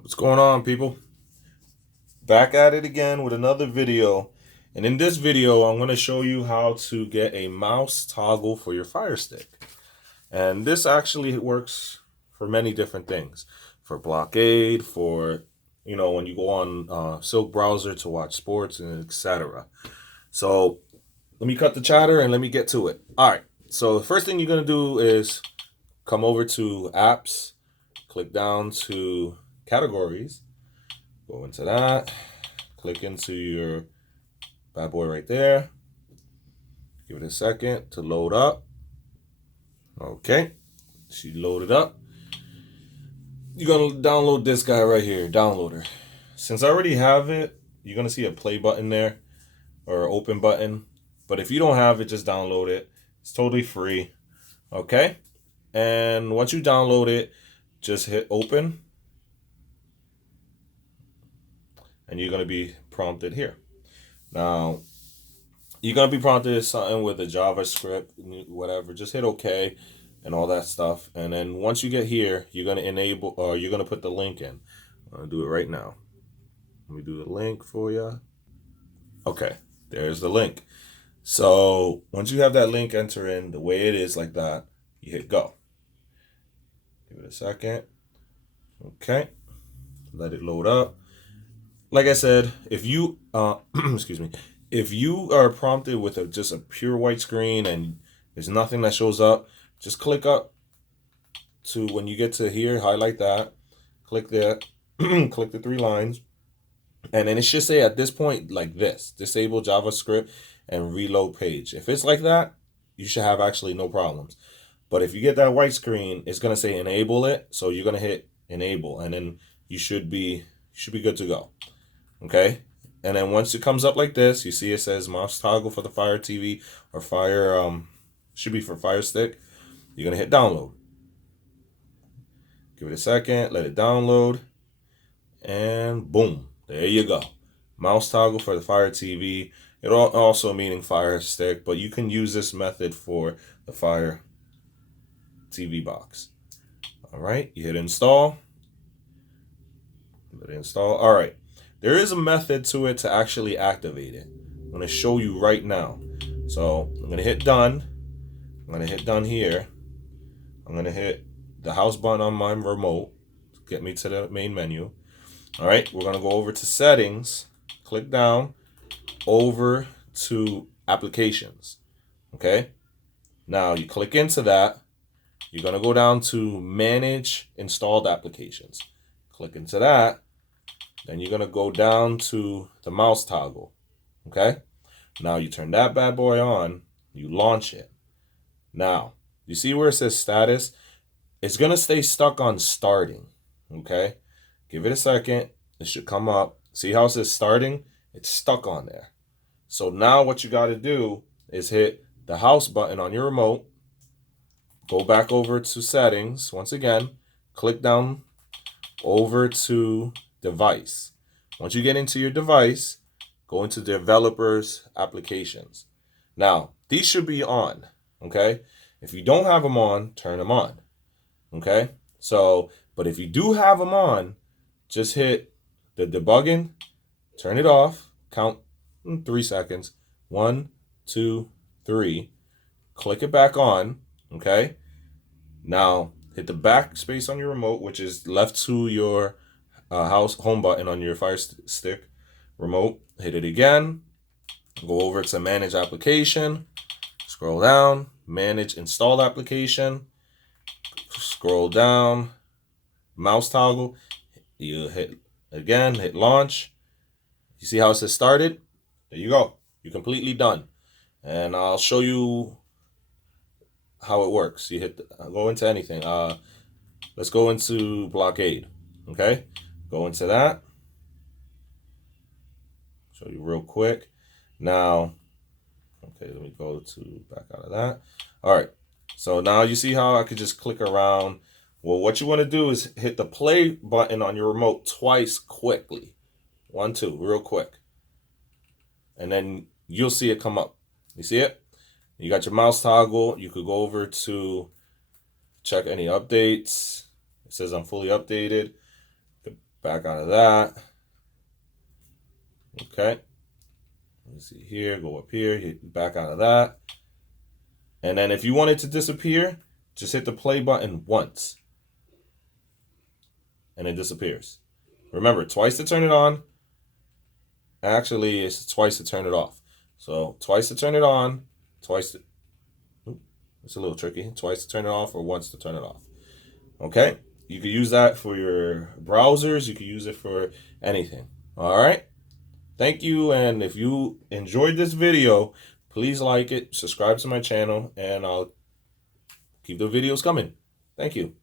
What's going on, people? Back at it again with another video. And in this video, I'm going to show you how to get a mouse toggle for your Fire Stick. And this actually works for many different things. For blockade, for, when you go on Silk browser to watch sports, and etc. So let me cut the chatter and let me get to it. All right. So the first thing you're going to do is come over to apps, click down to categories, go into that, click into your bad boy right there. Give it a second to load up. Okay, she loaded up. You're gonna download this guy right here, downloader. Since I already have it, you're gonna see a play button there or open button. But if you don't have it, just download it. It's totally free. Okay, and once you download it, just hit open. And you're going to be prompted here. Now, you're going to be prompted something with a JavaScript, whatever. Just hit OK and all that stuff. And then once you get here, you're going to enable, or you're going to put the link in. I'm going to do it right now. Let me do the link for you. Okay, there's the link. So once you have that link enter in the way it is like that, you hit go. Give it a second. Okay, let it load up. Like I said, if you excuse me, if you are prompted with just a pure white screen and there's nothing that shows up, just click up to when you get to here, highlight that, click that, click the three lines, and then it should say at this point like this: disable JavaScript and reload page. If it's like that, you should have actually no problems. But if you get that white screen, it's gonna say enable it, so you're gonna hit enable, and then you should be good to go. Okay, and then once it comes up like this, you see it says mouse toggle for the Fire TV or Fire should be for Fire Stick. You're gonna hit download. Give it a second, let it download, and boom, there you go. Mouse toggle for the Fire TV. It also meaning Fire Stick, but you can use this method for the Fire TV box. All right, you hit install. Let it install. All right. There is a method to it to actually activate it. I'm going to show you right now. So I'm going to hit done. I'm going to hit done here. I'm going to hit the house button on my remote to get me to the main menu. All right, we're going to go over to settings, click down, over to applications. Okay, now you click into that. You're going to go down to manage installed applications. Click into that. Then you're going to go down to the mouse toggle. Okay? Now you turn that bad boy on. You launch it. Now, you see where it says status? It's going to stay stuck on starting. Okay? Give it a second. It should come up. See how it says starting? It's stuck on there. So now what you got to do is hit the house button on your remote. Go back over to settings. Once again, click down over to device. Once you get into your device, go into developers applications. Now, these should be on, okay? If you don't have them on, turn them on, okay? So, but if you do have them on, just hit the debugging, turn it off, count 3 seconds. 1, 2, 3. Click it back on, okay? Now, hit the backspace on your remote, which is left to your house home button on your Fire Stick remote. Hit it again. Go over to manage application. Scroll down. Manage installed application. Scroll down. Mouse toggle. You hit again. Hit launch. You see how it says started? There you go. You're completely done. And I'll show you how it works. You hit go into anything. Let's go into blockade. Okay. Go into that. Show you real quick. Now, okay, let me go to back out of that. All right. So now you see how I could just click around. Well, what you want to do is hit the play button on your remote twice quickly. 1, 2, real quick. And then you'll see it come up. You see it? You got your mouse toggle. You could go over to check any updates. It says I'm fully updated. Back out of that. Okay. Let's see here, go up here, hit back out of that. And then if you want it to disappear, just hit the play button once. And it disappears. Remember, twice to turn it on. Actually, it's twice to turn it off. So twice to turn it on, twice to... It's a little tricky. Twice to turn it off or once to turn it off. Okay? You can use that for your browsers. You can use it for anything. All right? Thank you. And if you enjoyed this video, please like it, subscribe to my channel, and I'll keep the videos coming. Thank you.